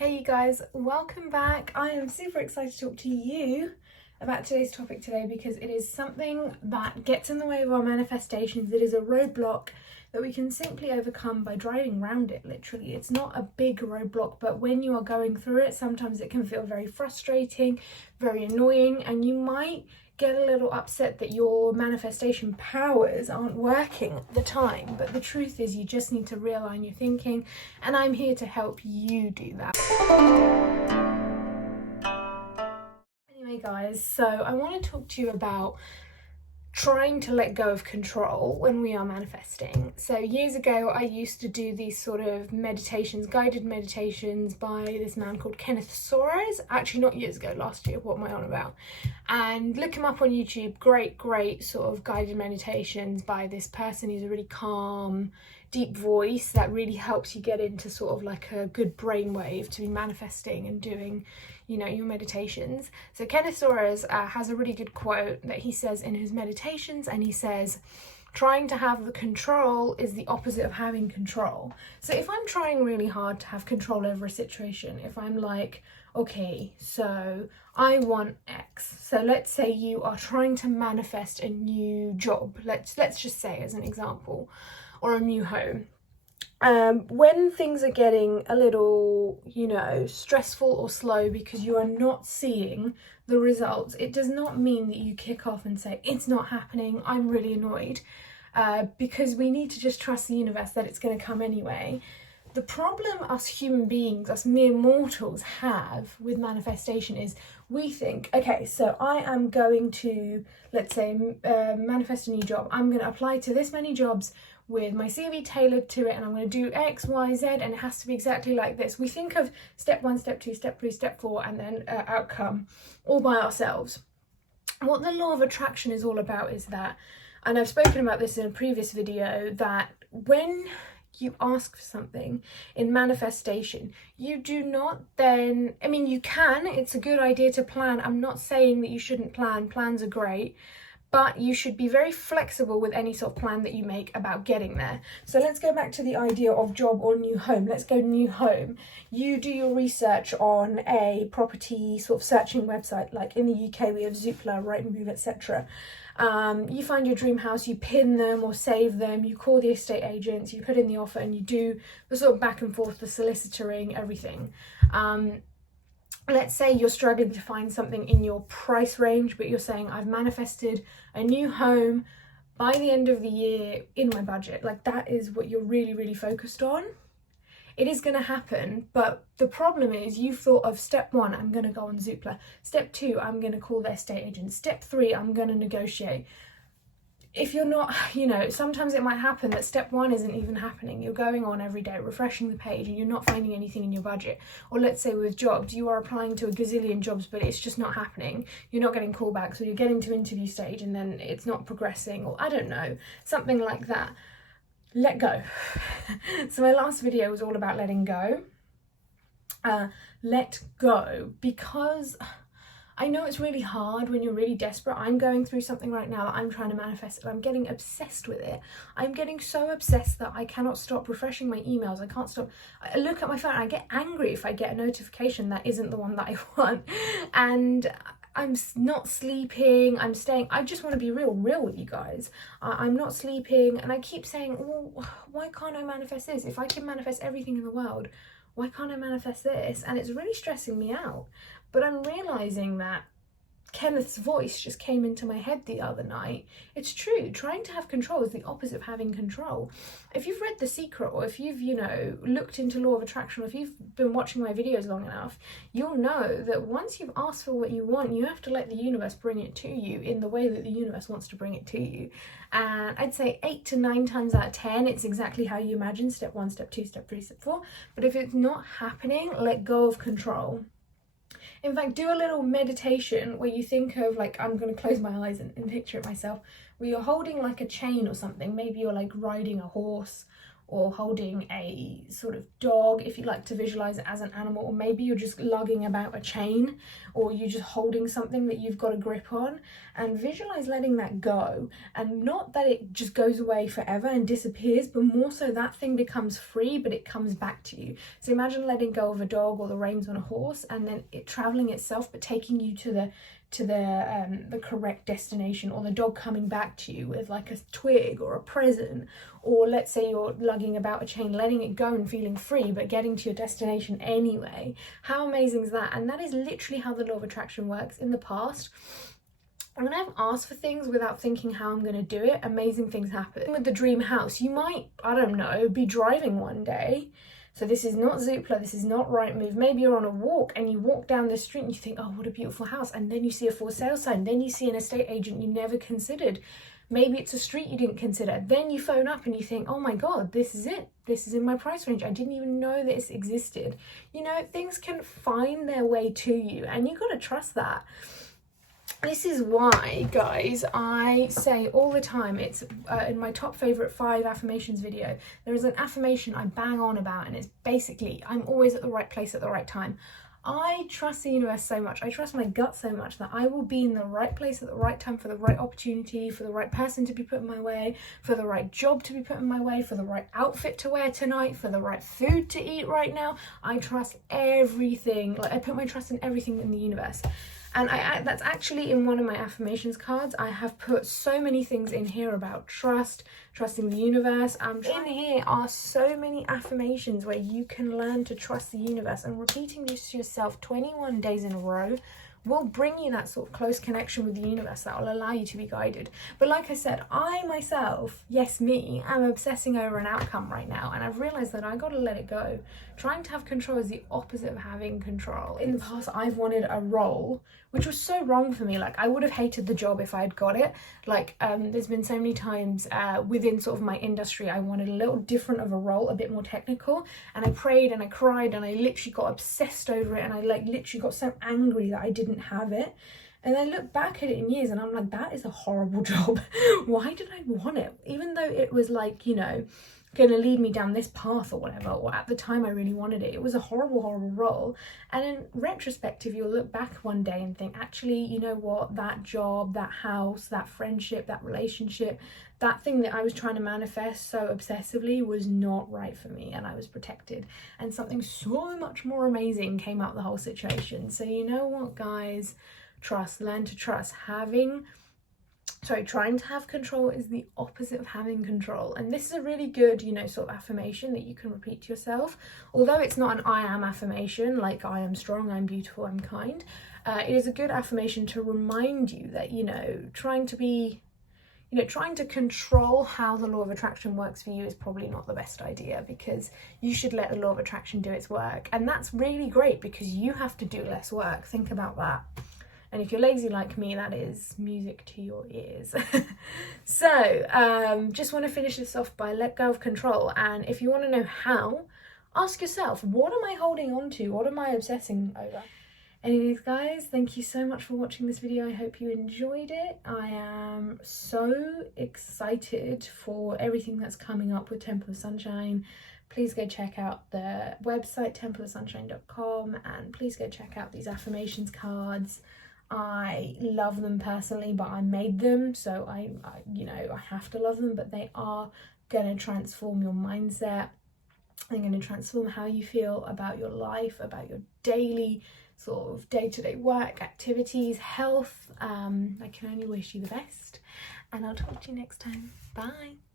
Hey you guys, welcome back. I am super excited to talk to you about today's topic today because it is something that gets in the way of our manifestations. It is a roadblock that we can simply overcome by driving around it, literally. It's not a big roadblock, but when you are going through it, sometimes it can feel very frustrating, very annoying, and you might get a little upset that your manifestation powers aren't working at the time. But the truth is you just need to realign your thinking, and I'm here to help you do that. Anyway guys, so I want to talk to you about trying to let go of control when we are manifesting. So years ago I used to do these sort of meditations, guided meditations by this man called Kenneth Soros. Actually not years ago, last year, what am I on about? And look him up on YouTube. Great sort of guided meditations by this person. He's a really calm, deep voice that really helps you get into sort of like a good brainwave to be manifesting and doing, you know, your meditations. So Kenneth Soros has a really good quote that he says in his meditations, and he says, trying to have the control is the opposite of having control. So if I'm trying really hard to have control over a situation, if I'm like, okay, so I want X. So let's say you are trying to manifest a new job. Let's just say as an example, or a new home. When things are getting a little, you know, stressful or slow because you are not seeing the results, it does not mean that you kick off and say, it's not happening, I'm really annoyed, because we need to just trust the universe that it's going to come anyway. The problem us human beings, us mere mortals have with manifestation is we think, okay, so I am going to, let's say, manifest a new job. I'm going to apply to this many jobs with my CV tailored to it, and I'm going to do X, Y, Z, and it has to be exactly like this. We think of step 1, step 2, step 3, step 4, and then outcome all by ourselves. What the law of attraction is all about is that, and I've spoken about this in a previous video, that when you ask for something in manifestation, you do not then, I mean, you can, it's a good idea to plan. I'm not saying that you shouldn't plan, plans are great, but you should be very flexible with any sort of plan that you make about getting there. So let's go back to the idea of job or new home. Let's go new home. You do your research on a property sort of searching website, like in the UK we have Zoopla, Rightmove, etc. You find your dream house, you pin them or save them, you call the estate agents, you put in the offer, and you do the sort of back and forth, the solicitoring, everything. Let's say you're struggling to find something in your price range, but you're saying, I've manifested a new home by the end of the year in my budget. Like, that is what you're really focused on. It is going to happen, but the problem is you've thought of step 1, I'm going to go on Zoopla. Step 2, I'm going to call the estate agent. Step 3, I'm going to negotiate. If you're not, you know, sometimes it might happen that step 1 isn't even happening. You're going on every day, refreshing the page, and you're not finding anything in your budget. Or let's say with jobs, you are applying to a gazillion jobs, but it's just not happening. You're not getting callbacks, or you're getting to interview stage and then it's not progressing, or I don't know, something like that. Let go. So my last video was all about letting go. Let go, because I know it's really hard when you're really desperate. I'm going through something right now that I'm trying to manifest, and I'm getting obsessed with it. I'm getting so obsessed that I cannot stop refreshing my emails. I can't stop. I look at my phone and I get angry if I get a notification that isn't the one that I want. And I'm not sleeping, I'm staying. I just want to be real with you guys. I'm not sleeping, and I keep saying, well, why can't I manifest this? If I can manifest everything in the world, why can't I manifest this? And it's really stressing me out. But I'm realizing that Kenneth's voice just came into my head the other night. It's true, trying to have control is the opposite of having control. If you've read The Secret, or if you've, you know, looked into law of attraction, or if you've been watching my videos long enough, you'll know that once you've asked for what you want, you have to let the universe bring it to you in the way that the universe wants to bring it to you. And I'd say 8 to 9 times out of 10, it's exactly how you imagine, step 1, step 2, step 3, step 4. But if it's not happening, let go of control. In fact, do a little meditation where you think of, like, I'm going to close my eyes and picture it myself, where you're holding like a chain or something. Maybe you're like riding a horse, or holding a sort of dog, if you like to visualize it as an animal, or maybe you're just lugging about a chain, or you're just holding something that you've got a grip on, and visualize letting that go. And not that it just goes away forever and disappears, but more so that thing becomes free, but it comes back to you. So imagine letting go of a dog or the reins on a horse, and then it traveling itself but taking you to the correct destination, or the dog coming back to you with like a twig or a present, or let's say you're lugging about a chain, letting it go and feeling free but getting to your destination anyway. How amazing is that? And that is literally how the law of attraction works. In the past, when I've asked for things without thinking how I'm going to do it, amazing things happen. With the dream house, you might, I don't know, be driving one day. So this is not Zoopla, this is not Rightmove. Maybe you're on a walk and you walk down the street and you think, oh, what a beautiful house. And then you see a for sale sign. Then you see an estate agent you never considered. Maybe it's a street you didn't consider. Then you phone up and you think, oh my God, this is it. This is in my price range. I didn't even know this existed. You know, things can find their way to you, and you got to trust that. This is why, guys, I say all the time, it's in my top favorite 5 affirmations video, there is an affirmation I bang on about, and it's basically, I'm always at the right place at the right time. I trust the universe so much, I trust my gut so much that I will be in the right place at the right time for the right opportunity, for the right person to be put in my way, for the right job to be put in my way, for the right outfit to wear tonight, for the right food to eat right now. I trust everything, like I put my trust in everything in the universe. And that's actually in one of my affirmations cards. I have put so many things in here about trust, trusting the universe. In here are so many affirmations where you can learn to trust the universe, and repeating this to yourself 21 days in a row will bring you that sort of close connection with the universe that will allow you to be guided. But like I said, I myself, yes me, am obsessing over an outcome right now, and I've realized that I got to let it go. Trying to have control is the opposite of having control. In the past, I've wanted a role, which was so wrong for me. Like, I would have hated the job if I had got it. Like, there's been so many times within sort of my industry, I wanted a little different of a role, a bit more technical, and I prayed and I cried and I literally got obsessed over it, and I like literally got so angry that I didn't have it. And I look back at it in years and I'm like, that is a horrible job. Why did I want it? Even though it was like, you know, going to lead me down this path or whatever, or at the time I really wanted it. It was a horrible, horrible role. And in retrospective, you'll look back one day and think, actually, you know what, that job, that house, that friendship, that relationship, that thing that I was trying to manifest so obsessively was not right for me, and I was protected. And something so much more amazing came out of the whole situation. So you know what, guys? Trust, learn to trust. Trying to have control is the opposite of having control. And this is a really good, you know, sort of affirmation that you can repeat to yourself. Although it's not an I am affirmation, like I am strong, I'm beautiful, I'm kind. It is a good affirmation to remind you that, you know, trying to control how the law of attraction works for you is probably not the best idea, because you should let the law of attraction do its work. And that's really great because you have to do less work. Think about that. And if you're lazy like me, that is music to your ears. So just want to finish this off by let go of control. And if you want to know how, ask yourself, what am I holding on to? What am I obsessing over? Anyways, guys, thank you so much for watching this video. I hope you enjoyed it. I am so excited for everything that's coming up with Temple of Sunshine. Please go check out the website, templeofsunshine.com, and please go check out these affirmations cards. I love them personally, but I made them, so I have to love them, but they are going to transform your mindset. They're going to transform how you feel about your life, about your daily sort of day-to-day work, activities, health. I can only wish you the best, and I'll talk to you next time. Bye.